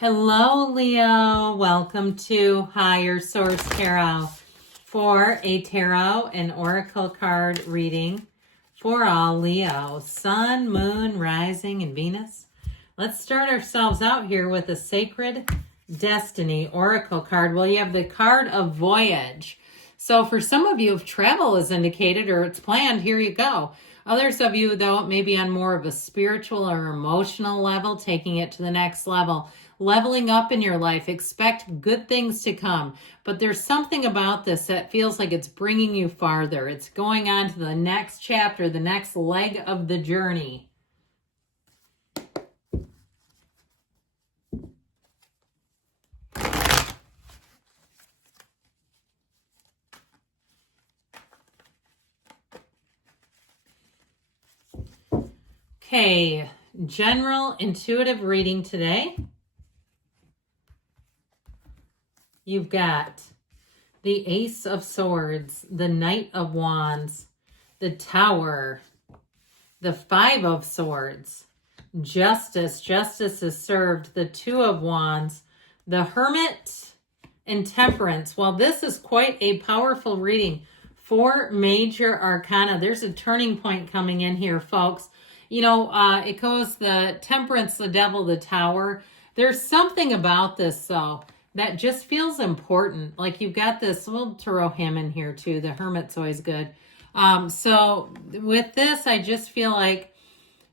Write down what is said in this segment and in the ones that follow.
Hello, Leo. Welcome to Higher Source Tarot for a tarot and oracle card reading for all Leo, Sun, Moon, Rising, and Venus. Let's start ourselves out here with a Sacred Destiny oracle card. Well, you have the card of Voyage. So for some of you, if travel is indicated or it's planned, here you go. Others of you, though, it may be on more of a spiritual or emotional level, taking it to the next level. Leveling up in your life, expect good things to come. But there's something about this that feels like it's bringing you farther. It's going on to the next chapter, the next leg of the journey. Okay, general intuitive reading today. You've got the Ace of Swords, the Knight of Wands, the Tower, the Five of Swords, Justice. Justice is served, the Two of Wands, the Hermit, and Temperance. Well, this is quite a powerful reading. 4 major arcana. There's a turning point coming in here, folks. You know, it goes the Temperance, the Devil, the Tower. There's something about this, though, that just feels important. Like you've got this little tarot hymn in here too. The Hermit's always good. So with this, I just feel like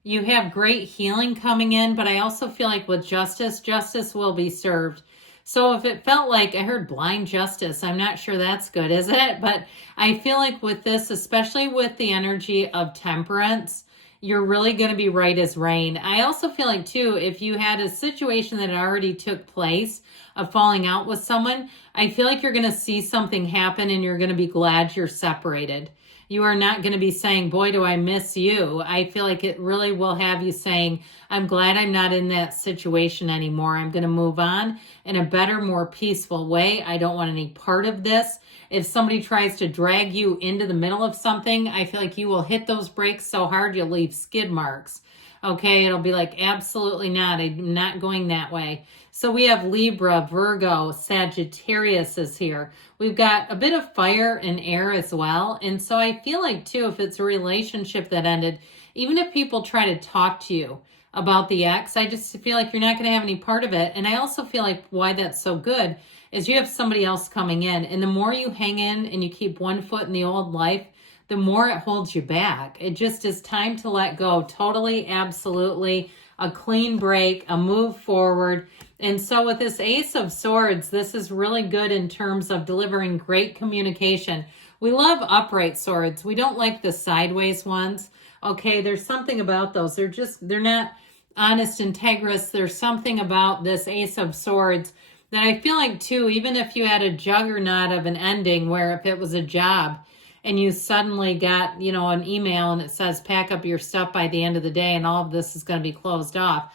you have great healing coming in, but I also feel like with justice, justice will be served. So if it felt like, I heard blind justice, I'm not sure that's good, is it? But I feel like with this, especially with the energy of temperance, you're really going to be right as rain. I also feel like, too, if you had a situation that already took place of falling out with someone, I feel like you're going to see something happen and you're going to be glad you're separated. You are not going to be saying, boy, do I miss you. I feel like it really will have you saying, I'm glad I'm not in that situation anymore. I'm going to move on in a better, more peaceful way. I don't want any part of this. If somebody tries to drag you into the middle of something, I feel like you will hit those brakes so hard you'll leave skid marks. Okay, it'll be like, absolutely not. I'm not going that way. So we have Libra, Virgo, Sagittarius is here. We've got a bit of fire and air as well. And so I feel like, too, if it's a relationship that ended, even if people try to talk to you about the ex, I just feel like you're not going to have any part of it. And I also feel like why that's so good is you have somebody else coming in. And the more you hang in and you keep one foot in the old life, the more it holds you back. It just is time to let go. Totally, absolutely. A clean break, a move forward. And so with this Ace of Swords, this is really good in terms of delivering great communication. We love upright swords. We don't like the sideways ones. Okay, there's something about those. They're not honest, integrous. There's something about this Ace of Swords that I feel like, too, even if you had a juggernaut of an ending where if it was a job and you suddenly got, you know, an email and it says pack up your stuff by the end of the day and all of this is going to be closed off.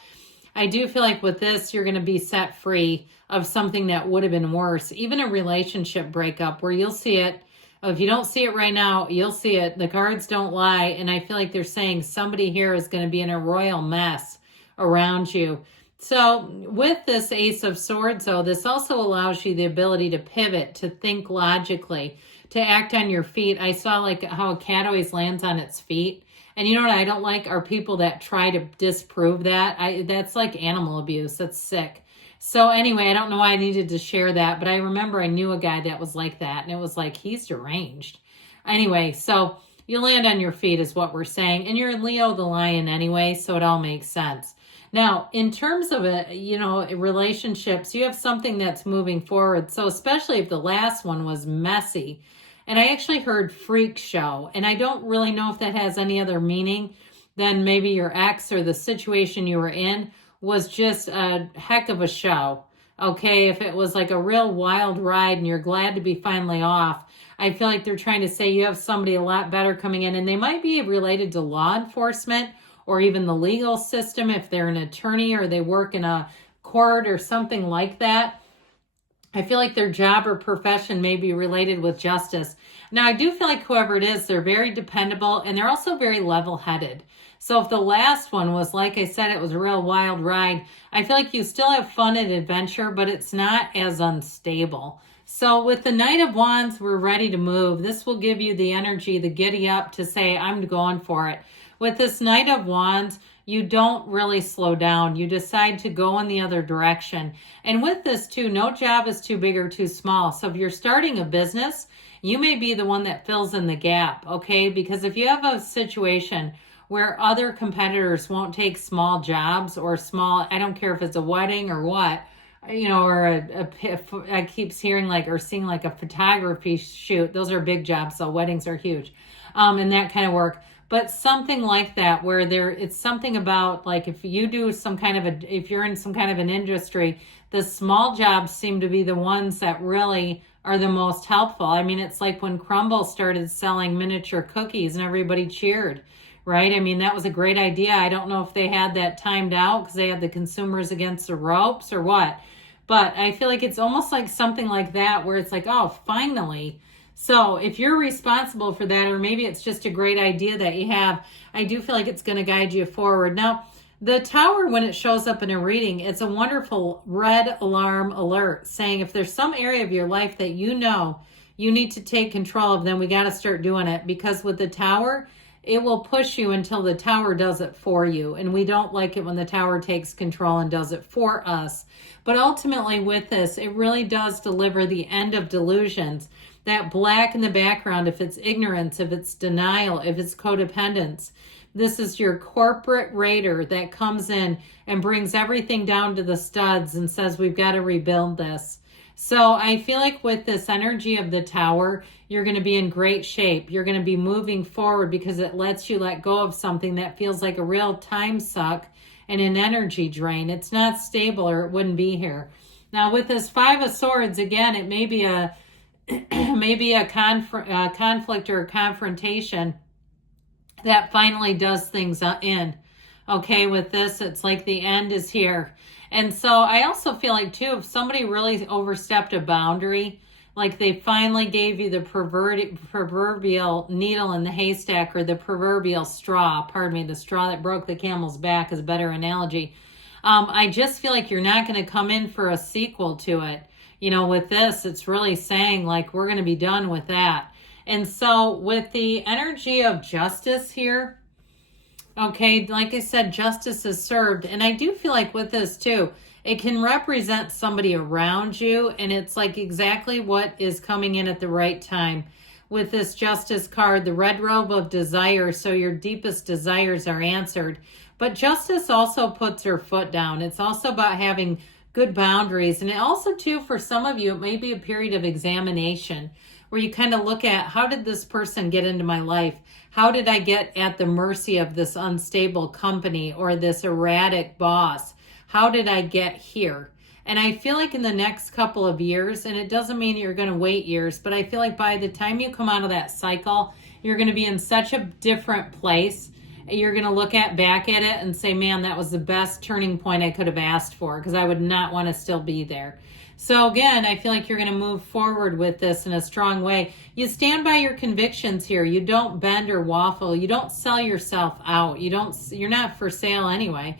I do feel like with this, you're going to be set free of something that would have been worse. Even a relationship breakup where you'll see it. If you don't see it right now, you'll see it. The cards don't lie. And I feel like they're saying somebody here is going to be in a royal mess around you. So with this Ace of Swords, though, this also allows you the ability to pivot, to think logically, to act on your feet. I saw like how a cat always lands on its feet. And you know what I don't like are people that try to disprove that. That's like animal abuse. That's sick. So anyway, I don't know why I needed to share that, but I remember I knew a guy that was like that. And it was like, he's deranged. Anyway, so you land on your feet is what we're saying. And you're Leo the lion anyway, so it all makes sense. Now, in terms of it, you know, relationships, you have something that's moving forward. So especially if the last one was messy. And I actually heard freak show. And I don't really know if that has any other meaning than maybe your ex or the situation you were in was just a heck of a show. Okay, if it was like a real wild ride and you're glad to be finally off, I feel like they're trying to say you have somebody a lot better coming in. And they might be related to law enforcement or even the legal system if they're an attorney or they work in a court or something like that. I feel like their job or profession may be related with justice. Now, I do feel like whoever it is, they're very dependable and they're also very level-headed. So if the last one was, like I said, it was a real wild ride, I feel like you still have fun and adventure, but it's not as unstable. So with the Knight of Wands, we're ready to move. This will give you the energy, the giddy up to say, I'm going for it. With this Knight of Wands, you don't really slow down. You decide to go in the other direction. And with this too, no job is too big or too small. So if you're starting a business, you may be the one that fills in the gap, okay? Because if you have a situation where other competitors won't take small jobs or small, I don't care if it's a wedding or what, you know, or I keep hearing like, or seeing like a photography shoot. Those are big jobs, so weddings are huge, and that kind of work. But something like that where it's something about like if you do some kind of if you're in some kind of an industry, the small jobs seem to be the ones that really are the most helpful. I mean, it's like when Crumble started selling miniature cookies and everybody cheered, right? I mean, that was a great idea. I don't know if they had that timed out because they had the consumers against the ropes or what. But I feel like it's almost like something like that where it's like, oh, finally. So if you're responsible for that, or maybe it's just a great idea that you have, I do feel like it's going to guide you forward. Now, the Tower, when it shows up in a reading, it's a wonderful red alarm alert saying if there's some area of your life that you know you need to take control of, then we got to start doing it. Because with the Tower, it will push you until the Tower does it for you. And we don't like it when the Tower takes control and does it for us. But ultimately with this, it really does deliver the end of delusions. That black in the background, if it's ignorance, if it's denial, if it's codependence, this is your corporate raider that comes in and brings everything down to the studs and says, we've got to rebuild this. So I feel like with this energy of the Tower, you're going to be in great shape. You're going to be moving forward because it lets you let go of something that feels like a real time suck and an energy drain. It's not stable or it wouldn't be here. Now with this Five of Swords, again, it may be a conflict or a confrontation that finally does things in. Okay, with this, it's like the end is here. And so I also feel like, too, if somebody really overstepped a boundary, like they finally gave you the proverbial needle in the haystack or the proverbial straw, pardon me, the straw that broke the camel's back is a better analogy. I just feel like you're not going to come in for a sequel to it. You know, with this, it's really saying like we're going to be done with that. And so with the energy of justice here, okay, like I said, justice is served. And I do feel like with this too, it can represent somebody around you. And it's like exactly what is coming in at the right time. With this justice card, the red robe of desire, so your deepest desires are answered. But justice also puts her foot down. It's also about having good boundaries. And it also too, for some of you, it may be a period of examination where you kind of look at, how did this person get into my life? How did I get at the mercy of this unstable company or this erratic boss? How did I get here? And I feel like in the next couple of years, and it doesn't mean you're going to wait years, but I feel like by the time you come out of that cycle, you're going to be in such a different place. You're going to back at it and say, man, that was the best turning point I could have asked for, because I would not want to still be there. So again, I feel like you're going to move forward with this in a strong way. You stand by your convictions here. You don't bend or waffle. You don't sell yourself out. You're not for sale anyway.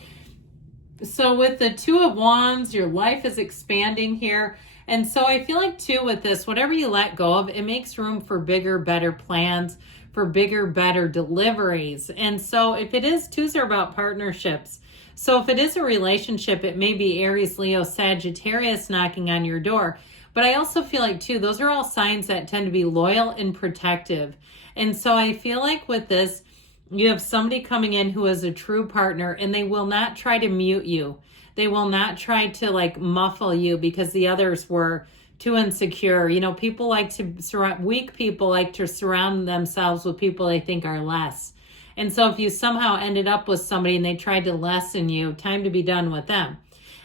So with the Two of Wands, your life is expanding here. And so I feel like too with this, whatever you let go of, it makes room for bigger, better plans, for bigger, better deliveries. And so if it is, twos are about partnerships. So if it is a relationship, it may be Aries, Leo, Sagittarius knocking on your door. But I also feel like too, those are all signs that tend to be loyal and protective. And so I feel like with this, you have somebody coming in who is a true partner, and they will not try to mute you. They will not try to like muffle you because the others were too insecure. You know, people like to weak people like to surround themselves with people they think are less. And so if you somehow ended up with somebody and they tried to lessen you, time to be done with them.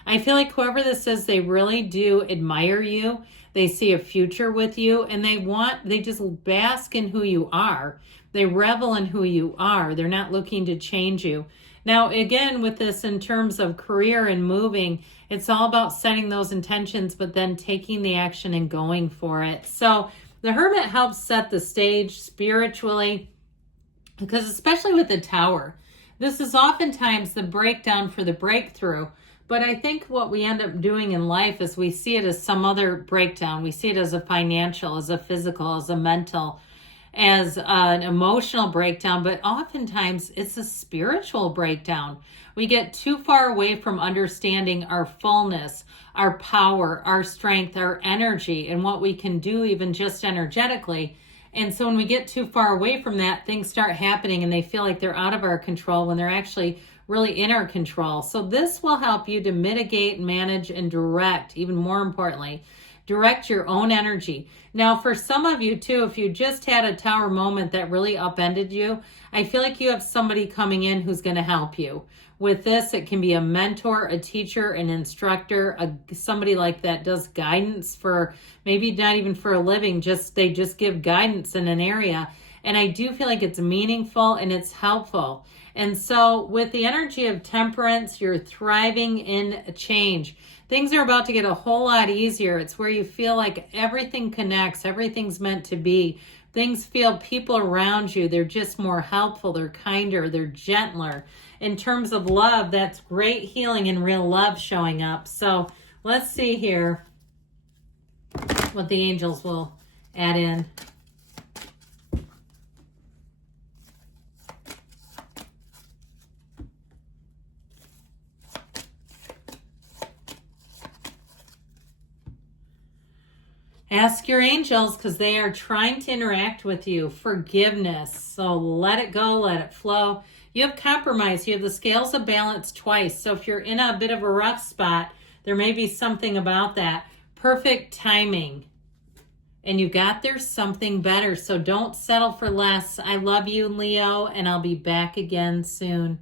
I feel like whoever this is, they really do admire you. They see a future with you, and they just bask in who you are. They revel in who you are. They're not looking to change you. Now, again, with this in terms of career and moving, it's all about setting those intentions, but then taking the action and going for it. So the Hermit helps set the stage spiritually, because especially with the Tower, This is oftentimes the breakdown for the breakthrough. But I think what we end up doing in life is we see it as some other breakdown. We see it as a financial, as a physical, as a mental, as an emotional breakdown. But oftentimes it's a spiritual breakdown. We get too far away from understanding our fullness, our power, our strength, our energy, and what we can do even just energetically. And so when we get too far away from that, things start happening and they feel like they're out of our control when they're actually really in our control. So this will help you to mitigate, manage, and direct, even more importantly, direct your own energy. Now, for some of you too, if you just had a tower moment that really upended you, I feel like you have somebody coming in who's going to help you. With this, it can be a mentor, a teacher, an instructor, somebody like that does guidance for maybe not even for a living, they just give guidance in an area. And I do feel like it's meaningful and it's helpful. And so with the energy of temperance, you're thriving in change. Things are about to get a whole lot easier. It's where you feel like everything connects, everything's meant to be. Things feel people around you, they're just more helpful, they're kinder, they're gentler. In terms of love, that's great healing and real love showing up. So let's see here what the angels will add in. Ask your angels because they are trying to interact with you. Forgiveness. So let it go, let it flow. You have compromise. You have the scales of balance twice. So if you're in a bit of a rough spot, there may be something about that. Perfect timing. And you got there's something better. So don't settle for less. I love you, Leo, and I'll be back again soon.